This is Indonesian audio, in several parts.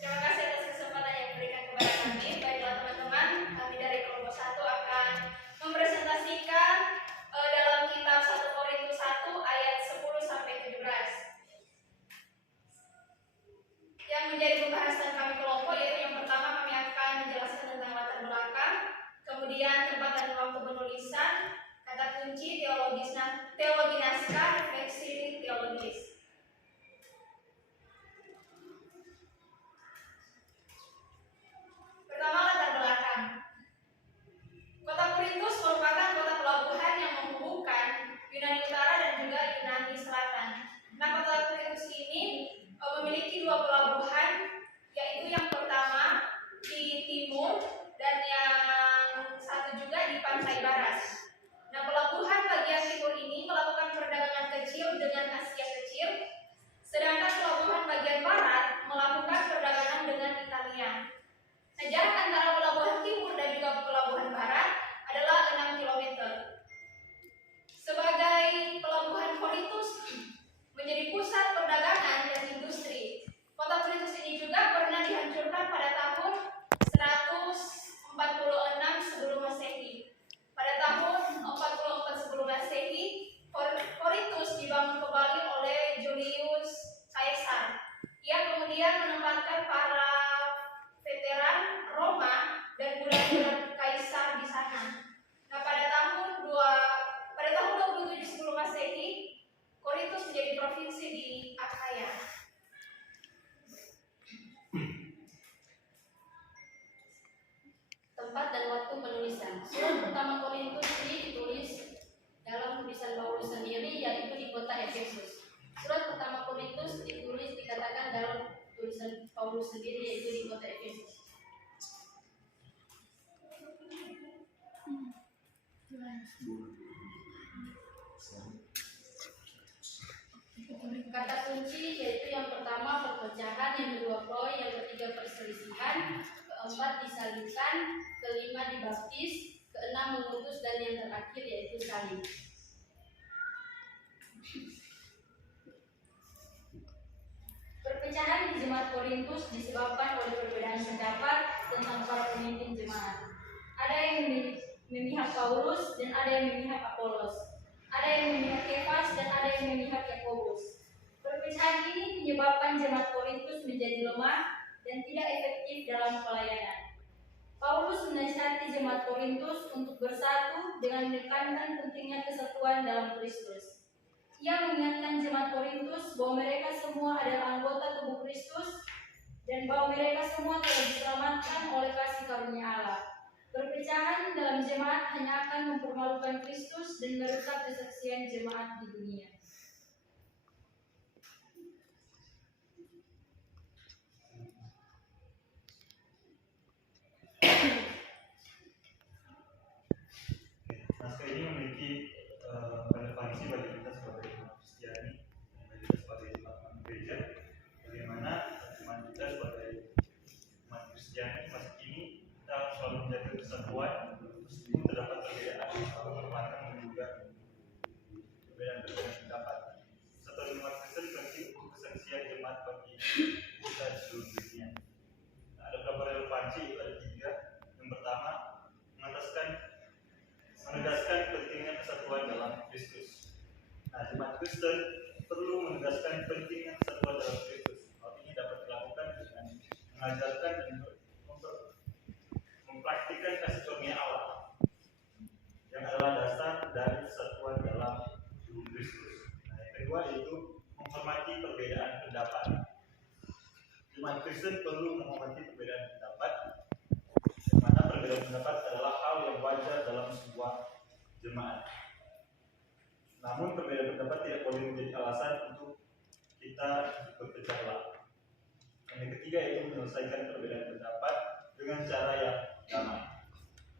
Terima kasih atas kesempatan yang diberikan kepada kami. Baiklah teman-teman, kami dari kelompok 1 akan mempresentasikan dalam kitab 1 Korintus 1 ayat 10 sampai 17. Yang menjadi pembahasan kami kelompok yaitu yang pertama kami akan menjelaskan tentang latar belakang, kemudian tempat dan waktu penulisan, kata kunci, teologi naskah, refleksi teologis. Pertama, latar belakang. Kota Korintus merupakan kota pelabuhan yang menghubungkan Yunani Utara dan juga Yunani Selatan. Nah, kota Korintus ini memiliki 2 pelabuhan, yaitu yang pertama di timur dan yang satu juga di pantai barat. Nah, pelabuhan bagian timur ini melakukan perdagangan kecil dengan Asia Kecil, sedangkan pelabuhan bagian barat melakukan perdagangan dengan Italia. Nah, jarak antara pelabuhan timur dan juga pelabuhan barat adalah 6 km. Sebagai pelabuhan Korintus menjadi pusat perdagangan dan industri, kota Korintus ini juga pernah dihancurkan pada tahun 146 sebelum Masehi. Pada tahun 44 sebelum Masehi, Korintus dibangun kembali oleh Julius Caesar. Ia kemudian menempatkan para veteran Roma dan budak-budak Kaisar di sana. Nah, pada tahun 27 sebelum Masehi, Korintus menjadi provinsi di Akhaya. Tempat dan waktu penulisan. Surat pertama Korintus ini ditulis dalam tulisan Paulus sendiri, yaitu di kota Efesus. Surat pertama Korintus dikatakan dalam tulisan Paulus sendiri, yaitu di kota Efesus. Kata kunci yaitu yang pertama perpecahan, yang kedua ploy, yang ketiga perselisihan, keempat disalibkan, kelima dibaptis, keenam mengutus, dan yang terakhir yaitu salib. Perpecahan di jemaat Korintus disebabkan oleh perbedaan pendapat tentang para pemimpin jemaat. Ada yang memihak Paulus dan ada yang memihak Apolos. Ada yang memihak Kefas dan ada yang memihak Yakobus. Perpecahan ini menyebabkan jemaat Korintus menjadi lemah dan tidak efektif dalam pelayanan. Paulus menasihati jemaat Korintus untuk bersatu dengan menekankan pentingnya kesatuan dalam Kristus. Ia mengingatkan jemaat Korintus bahwa mereka semua adalah anggota tubuh Kristus dan bahwa mereka semua telah diselamatkan oleh kasih karunia Allah. Perpecahan dalam jemaat hanya akan mempermalukan Kristus dan merusak kesaksian jemaat di dunia. Naskah ini memiliki relevansi bagi kita sebagai umat Kristiani, bagi kita sebagai umat gereja. Bagaimana iman kita sebagai umat Kristiani masa kini kita harus selalu menjaga kesatuan meskipun terdapat perbedaan selalu berpatang dan juga perbedaan pendapat. Satu umat Kristen penting untuk kesaksian jemaat bagi kita di seluruh dunia. Nah, ada beberapa relevansi, itu ada 3. Yang pertama, menegaskan pentingnya kesatuan dalam Kristus. Nah, jemaat Kristen perlu menegaskan pentingnya kesatuan dalam Kristus. Hal ini dapat dilakukan dengan mengajarkan dan mempraktikkan kasih karunia Allah yang adalah dasar dari kesatuan dalam tubuh Kristus. Nah, yang kedua yaitu menghormati perbedaan pendapat. Jemaat Kristen perlu menghormati perbedaan pendapat, karena perbedaan pendapat adalah hal yang wajar dalam sebuah jemaat. Namun perbedaan pendapat tidak boleh menjadi alasan untuk kita berpecah belah. Yang ketiga yaitu menyelesaikan perbedaan pendapat dengan cara yang damai.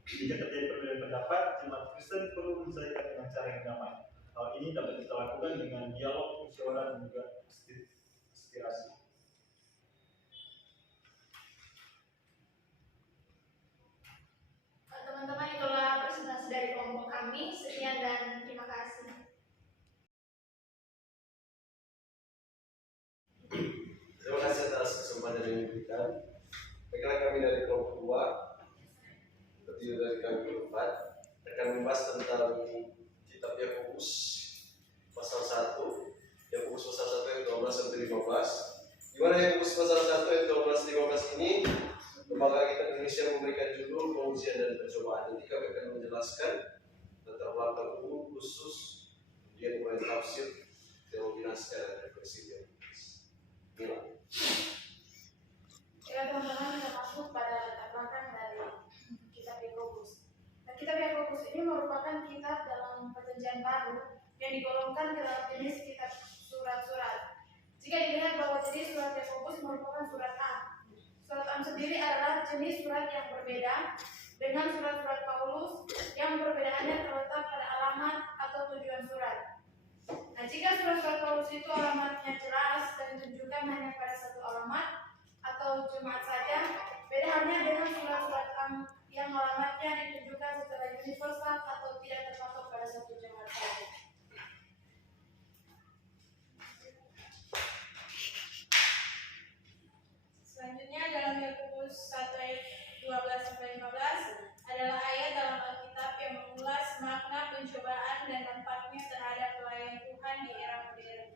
Jika terjadi perbedaan pendapat, jemaat Kristen perlu menyelesaikan dengan cara yang damai. Hal ini dapat kita lakukan dengan dialog, musyawarah, dan juga inspirasi. Teman-teman, itulah presentasi dari kelompok kami. Sekian dan terima kasih. Terima kasih atas kesempatan yang diberikan. memberikan. Baiklah, kami dari kelompok 2 terdiri dari kami berempat akan membahas tentang kitab Yakobus pasal 1, Yakobus pasal 1 ayat 12 sampai 15. Di mana Yakobus pasal 1 ayat 12-15 ini lembaga kita Indonesia memberikan judul pengujian dan percobaan. Nanti kami akan menjelaskan latar belakang umum khusus, kemudian mulai tafsir, teologi naskah dan refleksi teologis. Inilah. Ya teman-teman, kita masuk pada latar belakang dari kitab Yakobus. Nah, kitab Yakobus ini merupakan kitab dalam Perjanjian Baru yang digolongkan ke dalam jenis kitab surat-surat. Jika dilihat bahwa jenis surat Yakobus merupakan surat Am. Surat Am sendiri adalah jenis surat yang berbeda dengan surat-surat Paulus yang perbedaannya terletak pada alamat atau tujuan surat. Nah, jika surat-surat Paulus itu alamatnya jelas dan ditujukan hanya pada satu alamat atau jemaat saja, beda halnya dengan surat-surat Am yang alamatnya ditujukan secara universal atau tidak terpatok pada satu jemaat saja. Selanjutnya dalam Yakobus 1 ayat 12-15 adalah ayat dalam Alkitab yang mengulas makna pencobaan dan dampaknya terhadap pelayan Tuhan di era modern.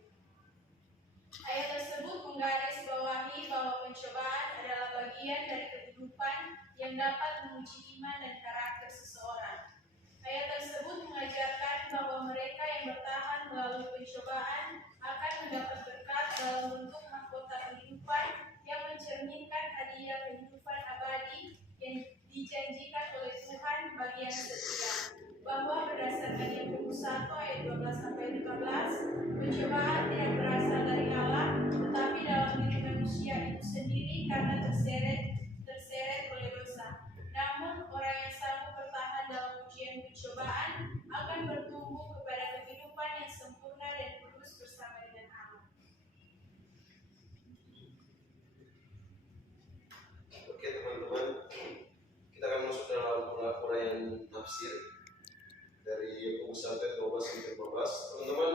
Ayat tersebut menggarisbawahi bahwa pencobaan adalah bagian dari kehidupan yang dapat menguji iman dan karakter seseorang. Ayat tersebut mengajarkan bahwa mereka yang bertahan melalui pencobaan akan mendapat berkat dalam bentuk mahkota kehidupan yang mencerminkan hadiah kehidupan abadi yang dijanjikan oleh Tuhan bagi yang setia. Bahwa berdasarkan Yakobus 1 ayat 12-15, pencobaan tidak berasal dari Allah, tetapi dalam diri manusia itu sendiri karena terseret oleh dosa. Namun orang yang sanggup bertahan dalam ujian pencobaan akan bertumbuh kepada kehidupan yang sempurna dan kudus bersama dengan Allah. Oke teman-teman, kita akan masuk dalam uraian tafsir dari Yakobus 1 ayat 12 sampai 15. Teman-teman,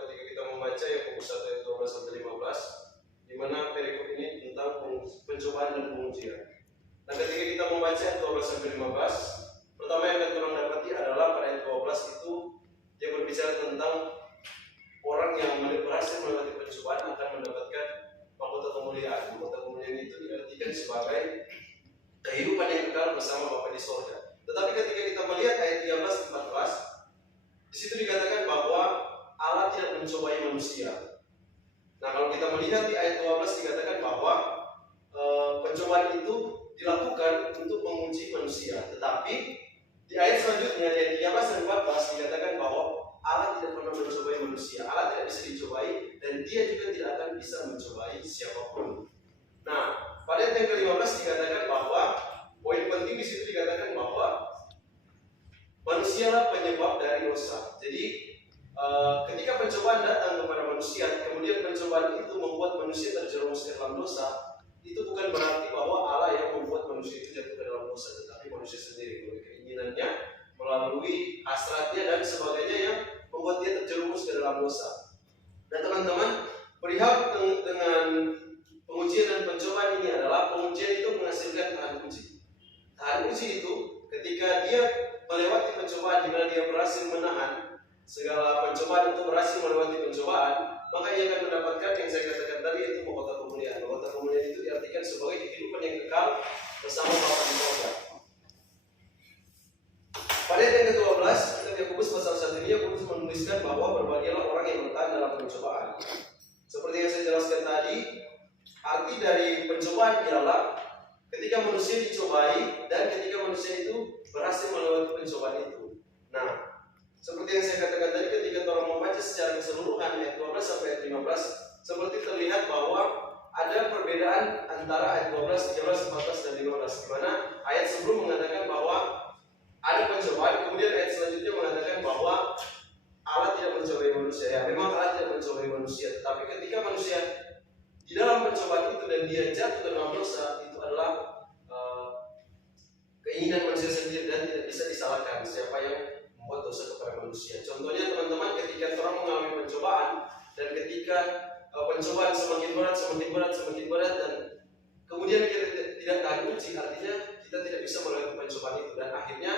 ketika kita membaca Yakobus 1 ayat 12 sampai 15, di mana perikop ini tentang pencobaan dan pengujian. Nah, ketika kita membaca ayat 12 sampai 15, pertama yang kita dapati adalah pada ayat 12 itu dia berbicara tentang orang yang berhasil melewati pencobaan akan mendapatkan mahkota kemuliaan. Mahkota kemuliaan itu diartikan sebagai kehidupan yang kekal bersama Bapa di sorga. Tetapi ketika kita melihat ayat 13-14, di situ dikatakan bahwa Allah tidak mencobai manusia. Nah, kalau kita melihat di ayat 12 dikatakan bahwa pencobaan itu dilakukan untuk menguji manusia. Tetapi di ayat selanjutnya, ayat 13 dan 14 dikatakan bahwa Allah tidak pernah mencobai manusia. Allah tidak bisa dicobai dan Dia juga tidak akan bisa mencobai siapapun. Nah, pada ayat yang ke-15 dikatakan bahwa poin penting di situ dikatakan bahwa manusialah penyebab dari dosa. Jadi ketika pencobaan datang kepada manusia, kemudian pencobaan itu membuat manusia terjerumus ke dalam dosa, itu bukan berarti bahwa Allah yang membuat manusia itu jatuh ke dalam dosa, tetapi manusia sendiri melalui keinginannya, melalui hasratnya dan sebagainya yang membuat dia terjerumus ke dalam dosa. Dan teman-teman, perihal dengan pengujian dan pencobaan ini adalah pengujian itu menghasilkan tahan uji. Tahan uji itu ketika dia melewati pencobaan, di mana dia berhasil menahan segala pencobaan itu, berhasil melewati pencobaan, maka ia akan mendapatkan yang saya katakan tadi, yaitu mahkota kemuliaan. Mahkota kemuliaan itu diartikan sebagai kehidupan yang kekal bersama Bapa di sorga. Pada ayat yang ke-12, kitab Yakobus pasal 1 ini Yakobus menuliskan bahwa berbahagialah orang yang bertahan dalam pencobaan. Seperti yang saya jelaskan tadi, arti dari pencobaan ialah ketika manusia dicobai dan ketika manusia itu berhasil melewati pencobaan itu. Nah, seperti yang saya katakan tadi, ketika orang membaca secara keseluruhan ayat 12 sampai ayat 15, seperti terlihat bahwa ada perbedaan antara ayat 12, 13, 14 dan 15, di mana ayat sebelum mengatakan bahwa ada pencobaan, kemudian ayat selanjutnya mengatakan bahwa Allah tidak mencobai manusia. Ya, memang Allah tidak mencobai manusia, tetapi ketika manusia di dalam pencobaan itu dan dia jatuh ke dalam dosa, itu adalah keinginan manusia sendiri dan tidak bisa disalahkan siapa yang membuat dosa kepada manusia. Contohnya teman-teman, ketika orang mengalami pencobaan dan ketika pencobaan semakin berat dan kemudian kemudian kita tidak tahan uji, artinya kita tidak bisa melewati pencobaan itu, dan akhirnya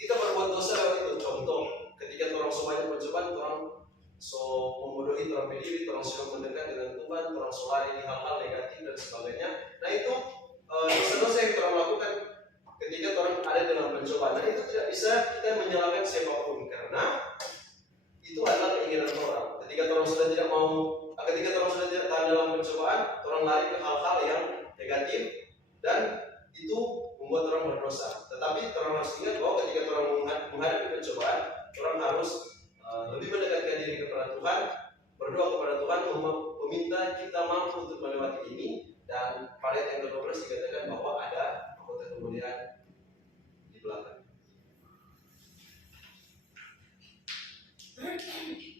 kita berbuat dosa lewat itu. Contoh, ketika orang so banyak pencobaan, orang so membodohi, orang pediri, orang sudah mendekat dengan Tuhan, orang so lari di hal-hal negatif dan sebagainya. Nah itu dosa-dosa yang orang lakukan ketika orang ada dalam pencobaan. Nah itu tidak bisa kita menyalahkan siapapun, karena itu adalah keinginan orang. Ketika orang sudah tidak tahan dalam pencobaan, orang lari ke hal-hal yang negatif dan itu membuat orang berdosa. Tetapi orang harus ingat bahwa ketika orang menghadapi pencobaan, orang harus lebih mendekatkan diri kepada Tuhan, berdoa kepada Tuhan, meminta kita mampu untuk melewati ini. Dan pada ayat yang ke-12 dikatakan bahwa ada mahkota kemuliaan di belakang.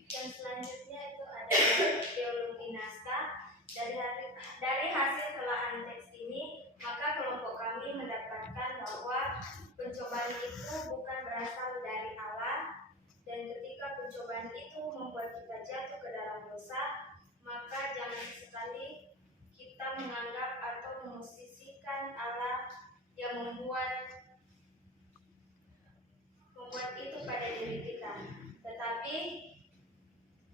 Dan selanjutnya itu ada teologi naskah. Dari hasil telaah teks ini, maka kelompok kami mendapatkan bahwa pencobaan itu bukan berasal dari Allah, dan ketika pencobaan itu membuat kita jatuh ke dalam dosa, maka jangan sekali kita menganggap atau memusisikan Allah yang membuat itu pada diri kita. Tetapi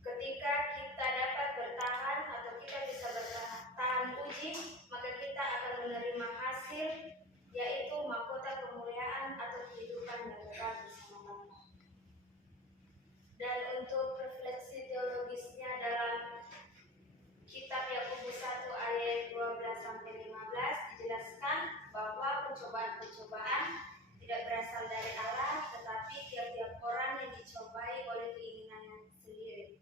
ketika kita dapat bertahan atau kita bisa bertahan uji, maka kita akan menerima hasil, yaitu mahkota kemuliaan atau kehidupan yang kekal bersama Bapa. Dan untuk refleksi teologisnya dalam kitab Yakobus 1 ayat 12-15 dijelaskan bahwa pencobaan-pencobaan tidak berasal dari Allah, tetapi tiap-tiap orang yang dicobai oleh keinginannya sendiri.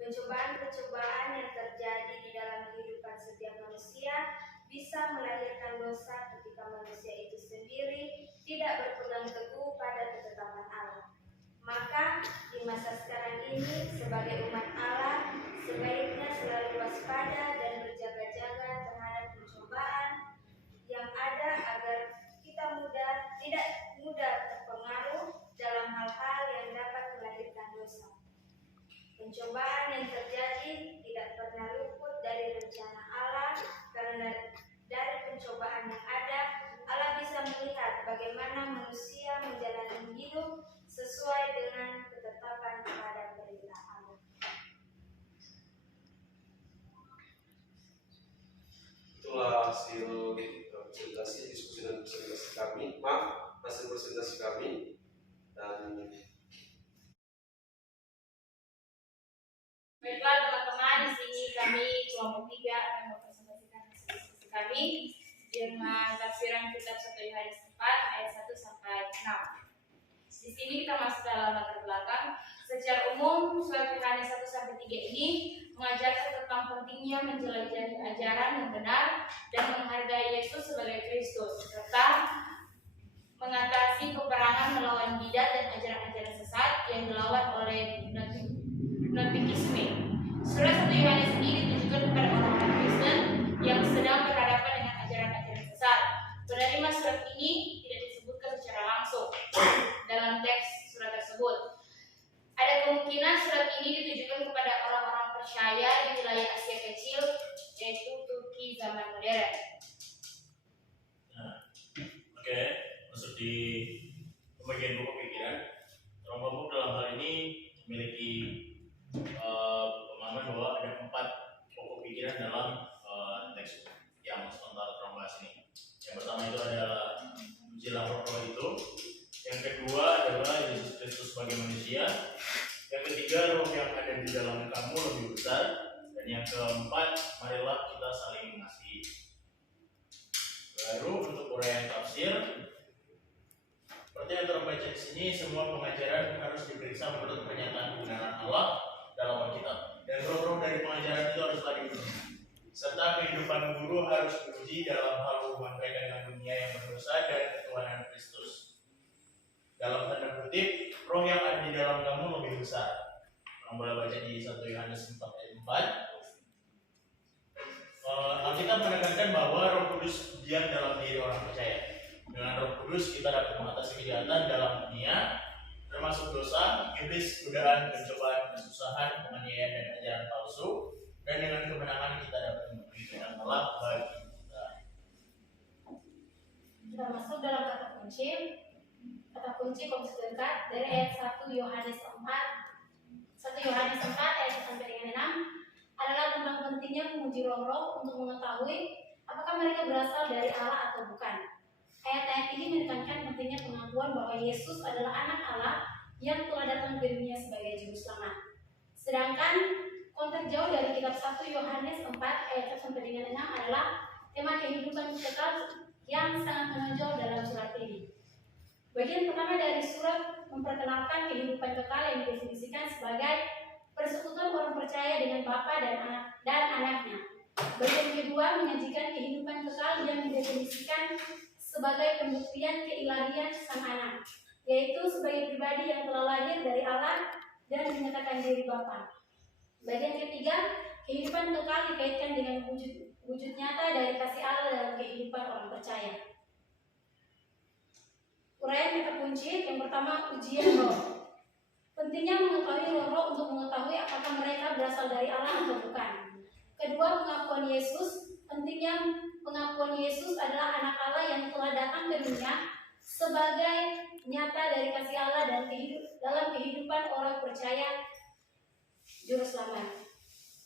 Pencobaan-pencobaan yang terjadi di dalam kehidupan setiap manusia bisa melahirkan dosa ketika manusia itu sendiri tidak berpegang teguh pada ketetapan Allah. Maka di masa sekarang ini sebagai umat Allah sebaiknya selalu waspada dan berjaga-jaga terhadap pencobaan yang ada agar kita tidak mudah terpengaruh dalam hal-hal yang dapat melahirkan dosa. Pencobaan yang terjadi tidak pernah luput dari rencana Allah, karena dari pencobaan yang ada, Allah bisa melihat bagaimana manusia menjalani hidup sesuai dengan ketetapan pada perintah Allah. Itulah hasil presentasi, diskusi dan presentasi kami. Hasil presentasi kami. Dan baiklah teman-teman, di sini kami kelompok 3 akan mempresentasikan hasil diskusi kami dengan tafsiran kitab 1 Yohanes 4 ayat 1 sampai 6. Di sini kita masuk dalam latar belakang. Secara umum, surat Yohanes 1 sampai 3 ini mengajarkan tentang pentingnya menjelajahi ajaran yang benar dan menghargai Yesus sebagai Kristus, serta mengatasi peperangan melawan bidat dan ajaran-ajaran sesat yang dilawan oleh gnostisisme. Surat 1 Yohanes ini ditujukan kepada orang-orang Kristen yang sedang berhadapan dengan ajaran-ajaran sesat. Penerima surat ini tidak disebutkan secara langsung dalam teks surat tersebut. Ada kemungkinan surat ini ditujukan kepada orang-orang percaya di wilayah Asia Kecil, yaitu Turki zaman modern. Nah, oke, masuk di pembagian buku pikiran. Kelompok dalam hal ini memiliki pemahaman bahwa ada 4 pokok pikiran dalam teks yang sebentar kita bahas ini. Yang pertama itu adalah menjelang roh itu. Yang kedua adalah Yesus Kristus sebagai manusia. Yang ketiga, roh yang ada di dalam kamu lebih besar. Dan yang keempat, marilah kita saling mengasihi. Baru untuk uraian tafsir, seperti yang terbaca di sini, semua pengajaran harus diperiksa menurut pernyataan kebenaran Allah dalam Alkitab. Dan roh-roh dari pengajaran itu haruslah dipenuhi. Serta kehidupan guru harus diuji dalam hal hubungan mereka dengan dunia yang berdosa dan ketuhanan Kristus. Dalam tanda kutip, roh yang ada di dalam kamu lebih besar. Orang boleh baca di 1 Yohanes 4 ayat 4. Alkitab menekankan bahwa Roh Kudus diam dalam diri orang percaya. Dengan Roh Kudus kita dapat mengatasi kejahatan dalam dunia, termasuk dosa, iblis, godaan, pencobaan, kesusahan, penganiayaan dan ajaran palsu. Dan dengan kemenangan kita dapat memenuhi kehendak Allah bagi Kita masuk dalam kata kunci. Kata kunci fokus dekat dari ayat 1 Yohanes 4 ayat 1 sampai dengan 6 adalah tentang pentingnya menguji roh-roh untuk mengetahui apakah mereka berasal dari Allah atau bukan. Ayat-ayat ini menekankan pentingnya pengakuan bahwa Yesus adalah anak Allah yang telah datang ke dunia sebagai juru selamat. Sedangkan konteks jauh dari kitab 1 Yohanes 4 ayat 1 sampai dengan 6 adalah tema kehidupan kekal yang sangat menonjol dalam surat ini. Bagian pertama dari surat memperkenalkan kehidupan kekal yang didefinisikan sebagai persekutuan orang percaya dengan Bapa dan anaknya. Bagian kedua menyajikan kehidupan kekal yang didefinisikan sebagai pembuktian keilahian sang anak, yaitu sebagai pribadi yang telah lahir dari Allah dan menyatakan diri Bapa. Bagian ketiga, kehidupan kekal dikaitkan dengan wujud nyata dari kasih Allah dalam kehidupan orang percaya. Uraian kata kunci yang pertama, ujian roh. Pentingnya mengetahui roh untuk mengetahui apakah mereka berasal dari Allah atau bukan. Kedua, pengakuan Yesus. Pentingnya pengakuan Yesus adalah anak Allah yang telah datang ke dunia sebagai nyata dari kasih Allah dan dalam kehidupan orang percaya juru selamat.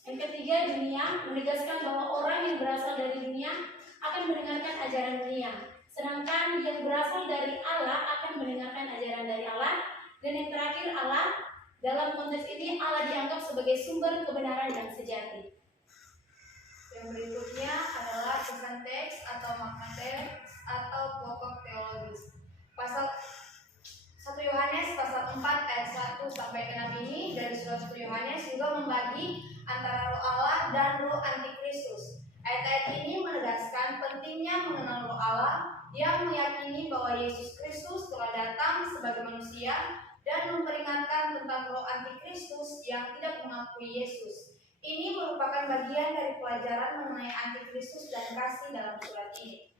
Yang ketiga, dunia menegaskan bahwa orang yang berasal dari dunia akan mendengarkan ajaran dunia, sedangkan yang berasal dari Allah akan mendengarkan ajaran dari Allah. Dan yang terakhir, Allah. Dalam konteks ini Allah dianggap sebagai sumber kebenaran yang sejati. Yang berikutnya adalah pesan teks atau makna teks atau pokok teologis. Pasal 1 Yohanes pasal 4 ayat 1 sampai 6 ini dari surat 1 Yohanes juga membagi antara roh Allah dan roh antikristus. Ayat-ayat ini menegaskan pentingnya mengenal roh Allah yang meyakini bahwa Yesus Kristus telah datang sebagai manusia dan memperingatkan tentang roh antikristus yang tidak mengakui Yesus. Ini merupakan bagian dari pelajaran mengenai antikristus dan kasih dalam surat ini.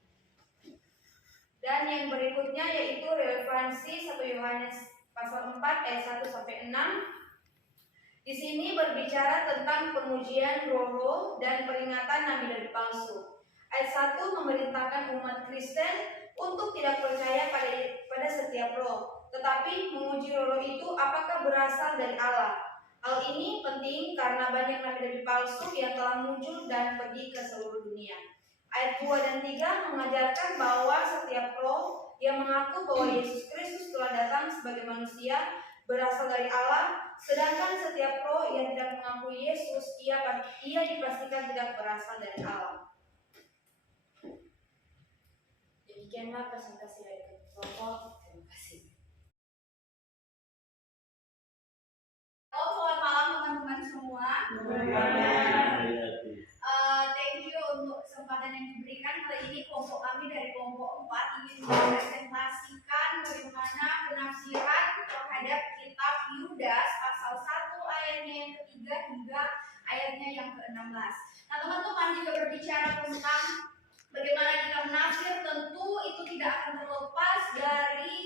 Dan yang berikutnya yaitu relevansi 1 Yohanes pasal 4 ayat 1 sampai 6. Di sini berbicara tentang pengujian roh dan peringatan nabi-nabi palsu. Ayat 1 memerintahkan umat Kristen untuk tidak percaya pada setiap roh, tetapi menguji roh itu apakah berasal dari Allah. Hal ini penting karena banyak nabi-nabi palsu yang telah muncul dan pergi ke seluruh dunia. Ayat 2 dan 3 mengajarkan bahwa setiap roh yang mengaku bahwa Yesus Kristus telah datang sebagai manusia berasal dari Allah, sedangkan setiap roh yang tidak mengakui Yesus, ia dipastikan tidak berasal dari Allah. Demikianlah presentasi dari kelompok. Terima kasih. Selamat malam teman-teman semua. Thank you untuk kesempatan yang diberikan. Kali ini kelompok kami dari kelompok 4 ingin mempresentasikan bagaimana penafsiran terhadap kitab Yudas pasal 1 ayatnya yang ketiga hingga ayatnya yang ke-16. Nah teman-teman, jika berbicara tentang bagaimana kita menafsir, tentu itu tidak akan terlepas dari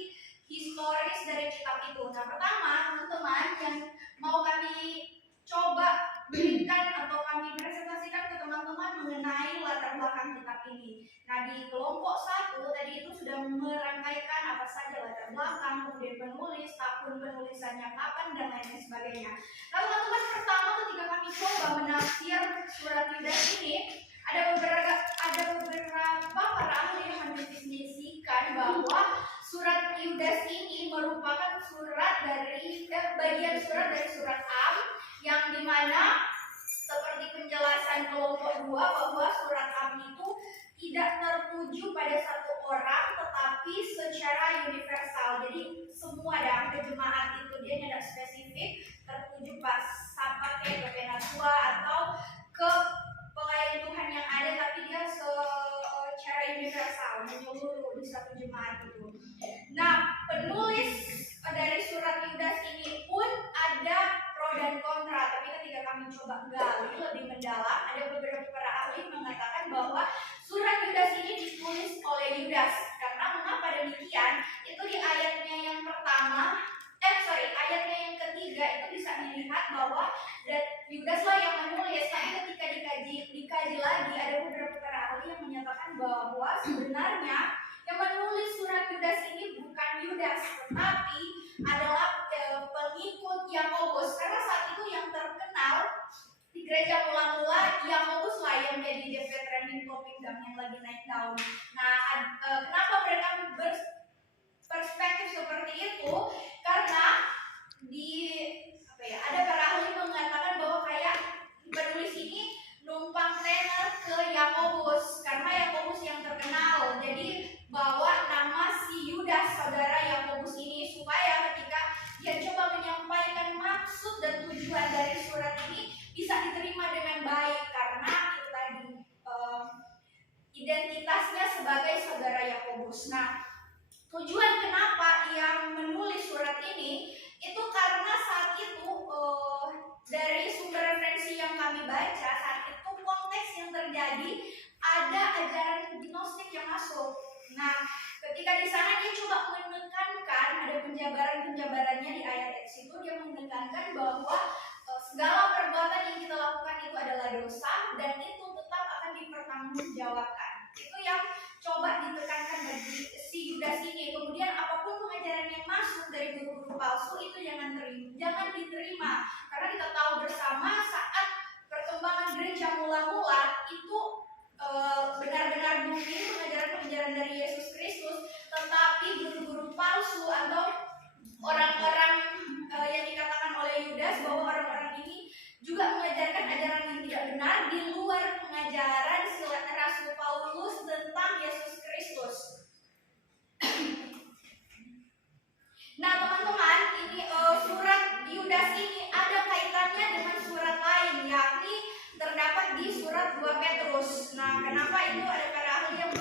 historis dari kitab itu. Nah pertama teman-teman yang mau kami coba berikan atau kami presentasikan ke teman-teman mengenai latar belakang kitab ini. Nah di kelompok 1 tadi itu sudah merangkaikan apa saja latar belakang, kemudian penulis, tahun penulisannya kapan dan lain sebagainya. Nah teman-teman, pertama ketika kami coba menafsir surat Yudas ini, ada beberapa para ahli yang mendefinisikan bahwa surat Yudas ini merupakan bagian surat dari surat Am, yang dimana seperti penjelasan kelompok 2 bahwa surat Am itu tidak tertuju pada satu orang tetapi secara universal. Jadi semua dalam jemaat itu dia tidak spesifik tertuju pas sampai ke penatua atau ke pelayan Tuhan yang ada, tapi dia secara universal menyeluruh di satu jemaat itu. Nah, penulis dari surat Yudas ini pun ada pro dan kontra, tapi ketika kami coba gali lebih mendalam, ada beberapa para ahli mengatakan bahwa surat Yudas ini ditulis oleh Yudas. Karena mengapa demikian? Itu di ayatnya yang pertama, ayatnya yang ketiga itu bisa dilihat bahwa Yudaslah yang menulis. Tapi ketika dikaji lagi, ada beberapa para ahli yang menyatakan bahwa sebenarnya Yang menulis surat Yudas ini bukan Yudas, tetapi adalah pengikut Yakobus, karena saat itu yang terkenal di gereja mula-mula Yakobus lah yang menjadi DP trending topik dan yang lagi naik daun. Nah, kenapa mereka berperspektif seperti itu? Karena di ada para ahli mengatakan bahwa kayak penulis ini numpang tenar ke Yakobus, karena Yakobus yang terkenal. Jadi bawa nama si Yudas, saudara Yakobus ini, supaya ketika dia coba menyampaikan maksud dan tujuan dari surat ini bisa diterima dengan baik, karena itu tadi identitasnya sebagai saudara Yakobus. Nah, tujuan kenapa yang menulis surat ini itu karena saat itu dari sumber referensi yang kami baca, saat itu konteks yang terjadi ada ajaran gnostik yang masuk. Nah, ketika di sana dia coba menekankan, ada penjabarannya di ayat situ, dia menekankan bahwa segala perbuatan yang kita lakukan itu adalah dosa dan itu tetap akan dipertanggungjawabkan. Itu yang coba ditekankan bagi si Yudas ini. Kemudian apapun pengajaran yang masuk dari guru-guru palsu itu jangan diterima, karena kita tahu bersama saat perkembangan gereja mula-mula itu benar-benar bukti pengajaran-pengajaran dari Yesus Kristus, tetapi guru-guru palsu atau orang-orang yang dikatakan oleh Yudas bahwa orang-orang ini juga mengajarkan ajaran yang tidak benar di luar pengajaran Rasul Paulus tentang Yesus Kristus. Nah, teman-teman, ini surat Yudas ini ada kaitannya dengan surat lain, yakni terdapat di surat 2 Petrus. Nah, kenapa itu? Ada para ahli yang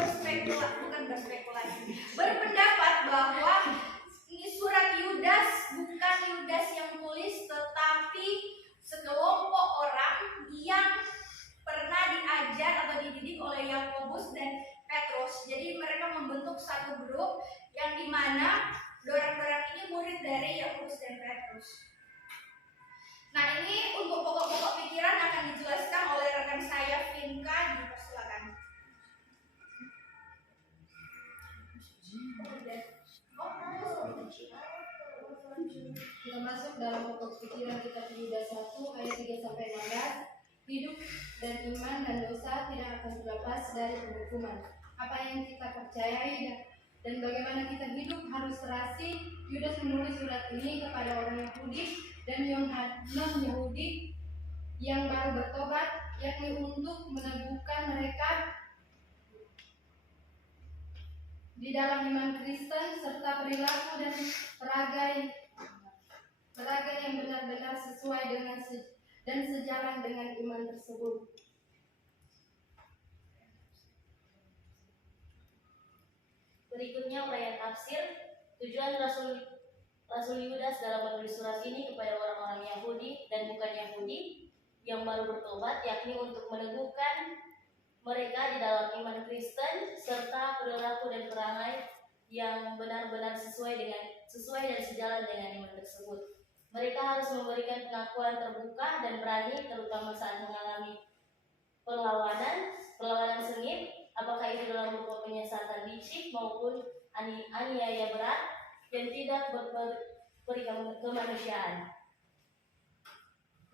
berpendapat bahwa ini surat Yudas bukan Yudas yang tulis, tetapi sekelompok orang yang pernah diajar atau dididik oleh Yakobus dan Petrus. Jadi mereka membentuk satu grup yang dimana orang-orang ini murid dari Yakobus dan Petrus. Nah, ini untuk pokok-pokok pikiran akan dijelaskan oleh rekan saya Vinka. Dipersilakan. Kita masuk dalam pokok pikiran kitab Yudas 1 ayat 3-16. Hidup dan iman dan dosa tidak akan terlepas dari penghukuman. Apa yang kita percayai dan bagaimana kita hidup harus serasi. Yudas menulis surat ini kepada orang Yahudi dan non-Yahudi yang baru bertobat, yakni untuk meneguhkan mereka di dalam iman Kristen serta perilaku dan peragai yang benar-benar sesuai dengan dan sejalan dengan iman tersebut. Berikutnya uraian tafsir. Tujuan Rasul Yudas dalam menulis surat ini kepada orang-orang Yahudi dan bukan Yahudi yang baru bertobat, yakni untuk meneguhkan mereka di dalam iman Kristen serta perilaku dan perangai yang benar-benar sesuai dan sejalan dengan iman tersebut. Mereka harus memberikan pengakuan terbuka dan berani, terutama saat mengalami perlawanan sengit, apakah itu dalam berupa penyesatan licik maupun aniaya berat dan tidak berperi kemanusiaan.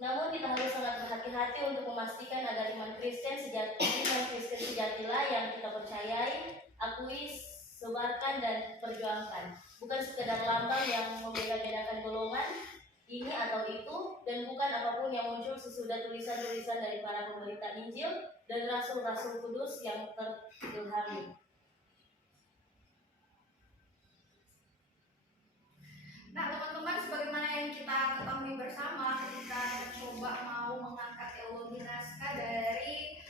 Namun kita harus sangat berhati-hati untuk memastikan agar iman Kristen sejatilah yang kita percayai, akui, sebarkan dan perjuangkan, bukan sekedar lambang yang membeda-bedakan golongan ini atau itu, dan bukan apapun yang muncul sesudah tulisan-tulisan dari para pemberita Injil dan rasul-rasul kudus yang terilhami. Nah, teman-teman, sebagaimana yang kita ketahui bersama, ketika coba mau mengangkat teologi naskah dari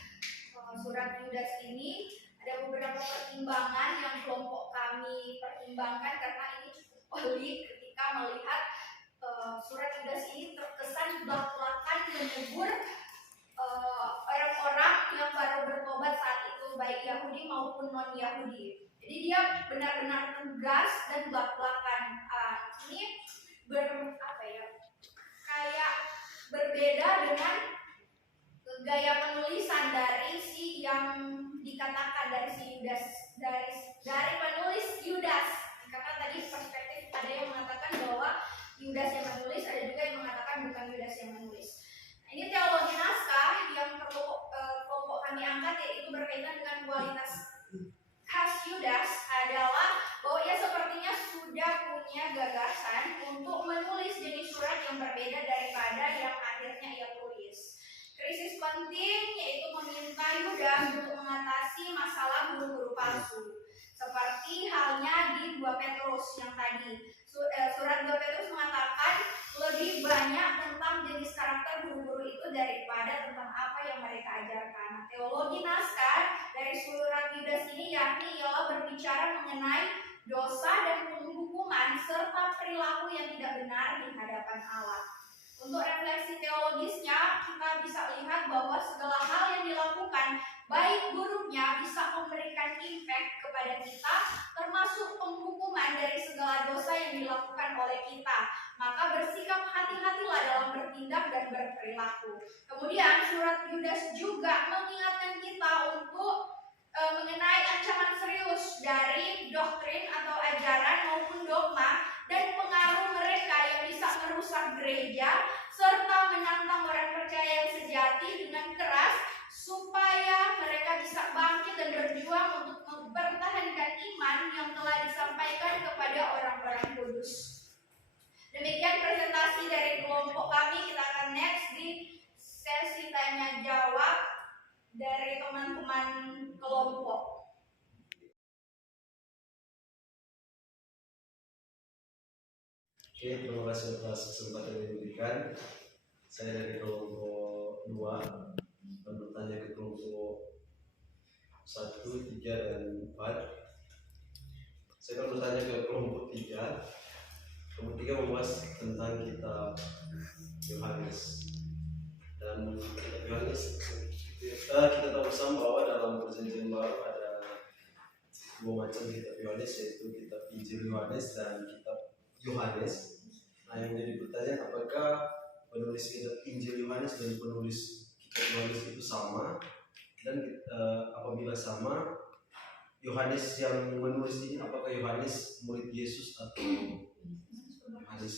surat Yudas ini, ada beberapa pertimbangan yang kelompok kami pertimbangkan karena ini cukup pelik ketika melihat surat Yudas ini terkesan belak-belakan menegur orang-orang yang baru bertobat saat itu, baik Yahudi maupun non-Yahudi. Jadi dia benar-benar tegas dan belak-belakan. Ini kayak berbeda dengan gaya penulisan dari si yang dikatakan dari si Yudas, dari penting yaitu meminta Yudas untuk mengatasi masalah guru-guru palsu. Seperti halnya di 2 Petrus yang tadi. Surat 2 Petrus mengatakan lebih banyak tentang jenis karakter guru-guru itu daripada tentang apa yang mereka ajarkan. Nah, teologi naskah dari surat Yudas ini yakni ialah berbicara mengenai dosa dan penghukuman serta perilaku yang tidak benar di hadapan Allah. Untuk refleksi teologisnya, kita bisa lihat bahwa segala hal yang dilakukan, baik buruknya, bisa memberikan impact kepada kita, termasuk penghukuman dari segala dosa yang dilakukan oleh kita. Maka bersikap hati-hatilah dalam bertindak dan berperilaku. Kemudian surat Yudas juga mengingatkan kita untuk mengenai ancaman serius dari doktrin atau ajaran maupun dogma dan pengaruh mereka yang bisa merusak gereja serta menantang orang percaya yang sejati dengan keras supaya mereka bisa bangkit dan berjuang untuk mempertahankan iman yang telah disampaikan kepada orang-orang kudus. Demikian presentasi dari kelompok kami. Kita akan next di sesi tanya jawab dari teman-teman kelompok. Oke, terima kasih atas kesempatan yang diberikan. Saya dari kelompok 2 akan bertanya ke kelompok 1, 3, dan 4. Saya akan bertanya ke kelompok 3. Kelompok 3 membahas tentang kitab Yohanes. Dan kitab Yohanes, kita tahu bersama bahwa dalam Perjanjian Baru ada 2 macam kitab Yohanes, yaitu kitab Injil Yohanes dan kitab Yohanes. Nah, yang jadi pertanyaan, apakah penulis kitab Injil Yohanes dan penulis kitab Yohanes itu sama? Dan apabila sama, Yohanes yang menulis ini apakah Yohanes murid Yesus atau Yohanes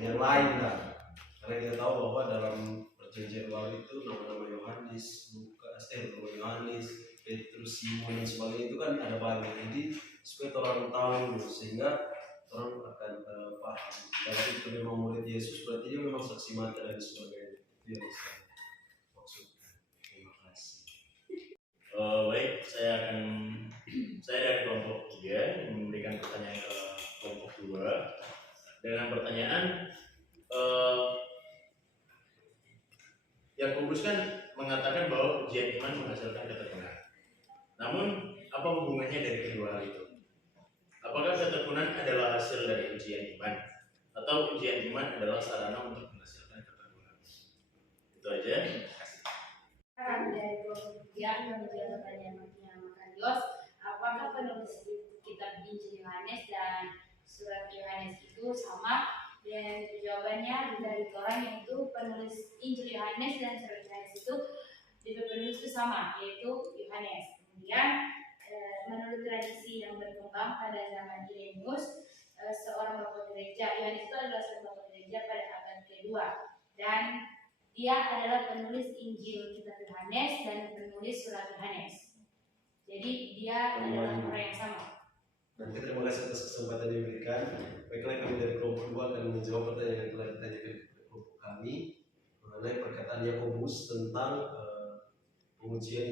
yang lain lah? Karena kita tahu bahwa dalam Perjanjian Baru itu nama-nama Yohanes, Yohanes, Petrus, Simon dan sebagainya itu kan ada banyak. Jadi supaya orang tahu dulu, sehingga orang akan paham. Kalau itu memang murid Yesus, berarti dia memang saksi mata dan sebagainya. Itu yang saya maksudkan. Terima kasih. Baik, saya dari kelompok 3 memberikan pertanyaan ke kelompok 2 dengan pertanyaan Yakobus kan mengatakan bahwa ujian iman menghasilkan ketekunan. Namun apa hubungannya dari kedua hal itu? Apakah ketekunan adalah hasil dari ujian iman atau ujian iman adalah sarana untuk menghasilkan ketekunan? Itu aja. Dari kelompok yang menjawab pertanyaan Makarios, apakah penulis kitab Injil Yohanes dan surat Yohanes itu sama? Dan jawabannya dari orang yaitu penulis Injil Yohanes dan surat Yohanes itu penulis itu sama, yaitu Yohanes. Kemudian menurut tradisi yang berkembang pada zaman Irenaeus, seorang bapak gereja, Yohanes itu adalah seorang bapak gereja pada abad kedua, dan dia adalah penulis Injil kitab Yohanes dan penulis surat Yohanes. Jadi dia adalah orang yang sama. Nanti terima kasih atas kesempatan yang diberikan. Baiklah, kami dari kelompok 2 akan menjawab pertanyaan yang telah ditanyakan kepada kelompok kami mengenai perkataan Yakobus tentang pengujian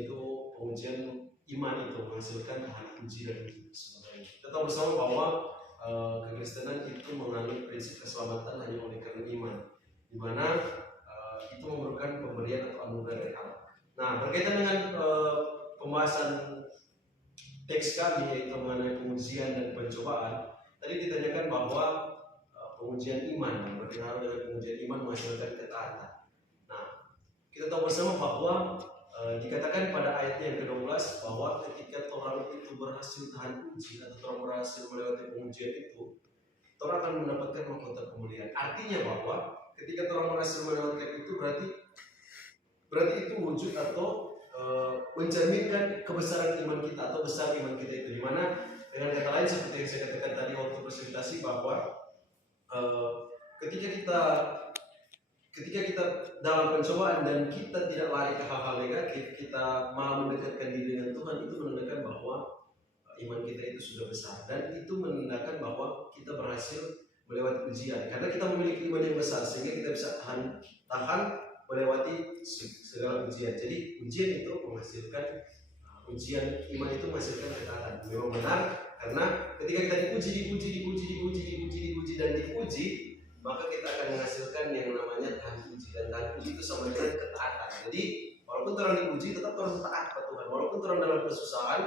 iman itu menghasilkan hal uji dan sebagainya. Kita tahu bersama bahwa kekristenan itu menganut prinsip keselamatan hanya oleh karena iman, di mana itu memerlukan pemberian atau anugerah dari Allah. Nah, berkaitan dengan pembahasan teks kami yaitu mengenai pengujian dan pencobaan, tadi ditanyakan bahwa pengujian iman dan berkenaan dengan pengujian iman menghasilkan ketaatan. Nah, kita tahu bersama bahwa dikatakan pada ayat yang ke-12 bahwa ketika orang itu berhasil tahan uji atau orang berhasil melewati pengujian itu, orang akan mendapatkan mahkota kemuliaan. Artinya bahwa ketika orang berhasil melewati itu berarti itu wujud atau mencerminkan kebesaran iman kita atau besar iman kita itu. Dimana dengan kata lain seperti yang saya katakan tadi waktu presentasi bahwa ketika kita dalam pencobaan dan kita tidak lari ke hal-hal negatif, kita malah mendekatkan diri dengan Tuhan, itu menandakan bahwa iman kita itu sudah besar, dan itu menandakan bahwa kita berhasil melewati ujian karena kita memiliki iman yang besar sehingga kita bisa tahan melewati segala ujian. Jadi ujian itu menghasilkan ujian iman itu menghasilkan ketaatan. Memang benar, karena ketika kita diuji dan diuji, maka kita akan menghasilkan yang namanya tahan uji, dan tahan uji itu sama dengan ketaatan. Jadi walaupun orang diuji tetap orang taat kepada Tuhan. Walaupun orang dalam kesusahan,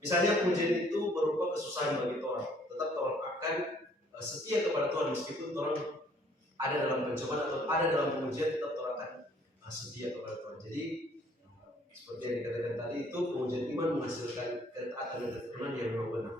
misalnya ujian itu berupa kesusahan bagi orang, tetap orang akan setia kepada Tuhan meskipun orang ada dalam pencobaan atau ada dalam pengujian, tetap orang akan setia kepada Tuhan. Jadi seperti yang dikatakan tadi, itu pengujian iman menghasilkan ketaatan dan keturunan yang memang benar.